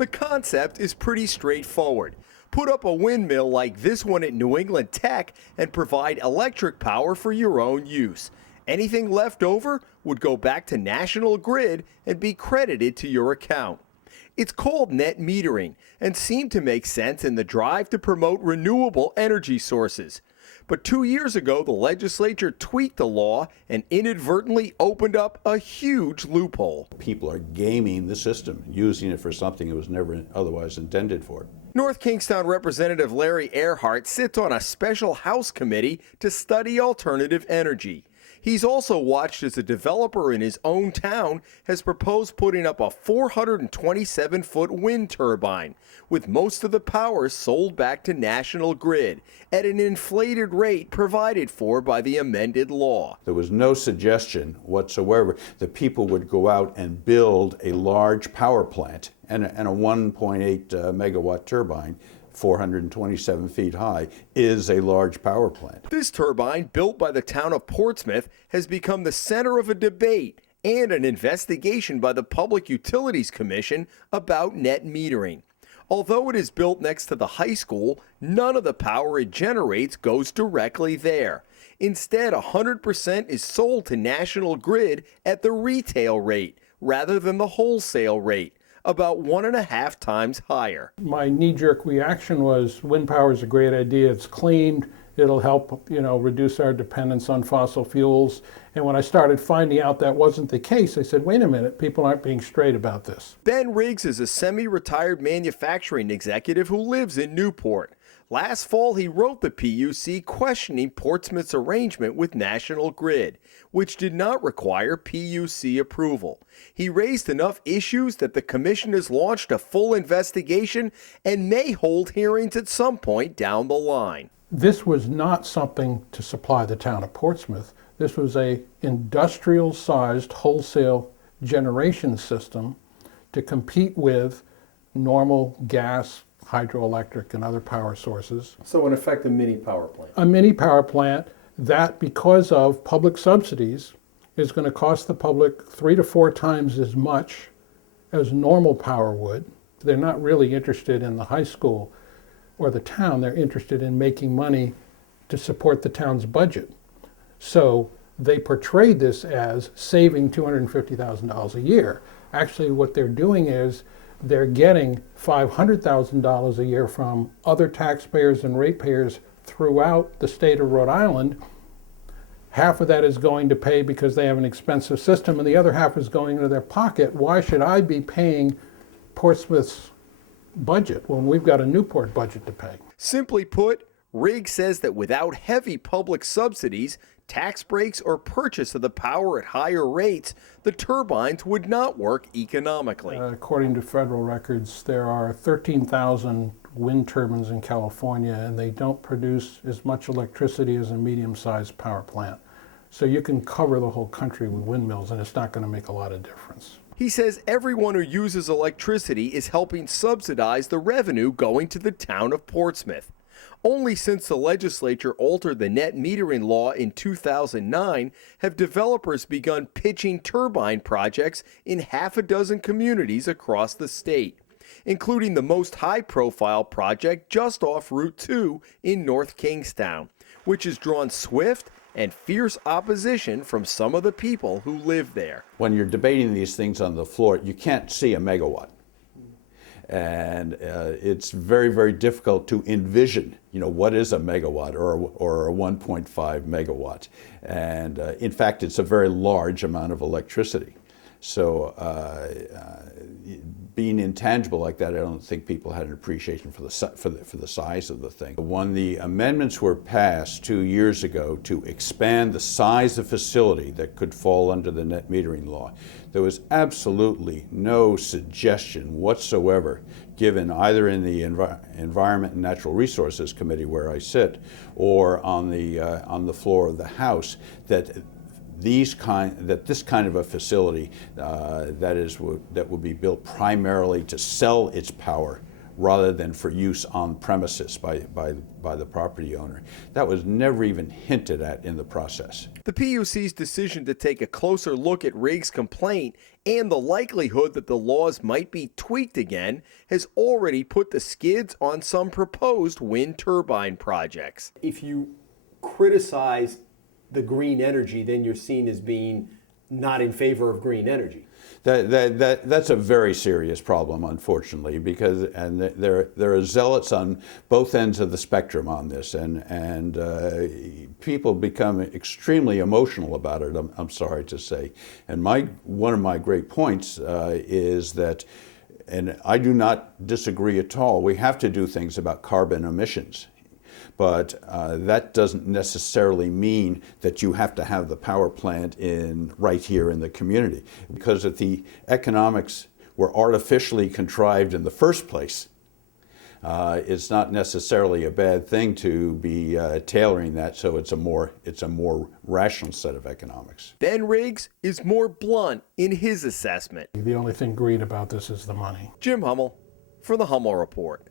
The concept is pretty straightforward. Put up a windmill like this one at New England Tech and provide electric power for your own use. Anything left over would go back to National Grid and be credited to your account. It's called net metering and seemed to make sense in the drive to promote renewable energy sources. But 2 years ago, the legislature tweaked the law and inadvertently opened up a huge loophole. People are gaming the system, using it for something it was never otherwise intended for. North Kingstown Representative Larry Earhart sits on a special House committee to study alternative energy. He's also watched as a developer in his own town has proposed putting up a 427-foot wind turbine, with most of the power sold back to National Grid at an inflated rate provided for by the amended law. There was no suggestion whatsoever that people would go out and build a large power plant and a 1.8 megawatt turbine 427 feet high is a large power plant. This turbine, built by the town of Portsmouth, has become the center of a debate and an investigation by the Public Utilities Commission about net metering. Although it is built next to the high school, none of the power it generates goes directly there. Instead, 100% is sold to National Grid at the retail rate rather than the wholesale rate, about 1.5 times higher. My knee-jerk reaction was wind power is a great idea. It's clean. It'll help, reduce our dependence on fossil fuels. And when I started finding out that wasn't the case, I said, wait a minute, people aren't being straight about this. Ben Riggs is a semi-retired manufacturing executive who lives in Newport. Last fall, he wrote the PUC questioning Portsmouth's arrangement with National Grid, which did not require PUC approval. He raised enough issues that the commission has launched a full investigation and may hold hearings at some point down the line. This was not something to supply the town of Portsmouth. This was a industrial-sized wholesale generation system to compete with normal gas, hydroelectric, and other power sources. So in effect, a mini power plant. A mini power plant that, because of public subsidies, is going to cost the public 3 to 4 times as much as normal power would. They're not really interested in the high school or the town. They're interested in making money to support the town's budget. So they portrayed this as saving $250,000 a year. Actually, what they're doing is they're getting $500,000 a year from other taxpayers and ratepayers throughout the state of Rhode Island. Half of that is going to pay because they have an expensive system, and the other half is going into their pocket. Why should I be paying Portsmouth's budget when we've got a Newport budget to pay? Simply put, Riggs says that without heavy public subsidies, tax breaks, or purchase of the power at higher rates, the turbines would not work economically. According to federal records, there are 13,000 wind turbines in California, and they don't produce as much electricity as a medium-sized power plant. So you can cover the whole country with windmills, and it's not going to make a lot of difference. He says everyone who uses electricity is helping subsidize the revenue going to the town of Portsmouth. Only since the legislature altered the net metering law in 2009 have developers begun pitching turbine projects in half a dozen communities across the state, including the most high-profile project just off Route 2 in North Kingstown, which has drawn swift and fierce opposition from some of the people who live there. When you're debating these things on the floor, you can't see a megawatt. And it's very, very difficult to envision, what is a megawatt or a 1.5 megawatt. And in fact, it's a very large amount of electricity. So being intangible like that, I don't think people had an appreciation for the size of the thing. When the amendments were passed 2 years ago to expand the size of facility that could fall under the net metering law, there was absolutely no suggestion whatsoever given either in the Environment and Natural Resources Committee where I sit or on the floor of the House that this kind of a facility that would be built primarily to sell its power rather than for use on premises by the property owner. That was never even hinted at in the process. The PUC's decision to take a closer look at Riggs' complaint and the likelihood that the laws might be tweaked again has already put the skids on some proposed wind turbine projects. If you criticize the green energy, then you're seen as being not in favor of green energy. That's a very serious problem, unfortunately, because there are zealots on both ends of the spectrum on this, and people become extremely emotional about it. I'm sorry to say, and one of my great points is that, and I do not disagree at all, we have to do things about carbon emissions. But that doesn't necessarily mean that you have to have the power plant right here in the community. Because if the economics were artificially contrived in the first place, it's not necessarily a bad thing to be tailoring that so it's a more rational set of economics. Ben Riggs is more blunt in his assessment. The only thing green about this is the money. Jim Hummel for the Hummel Report.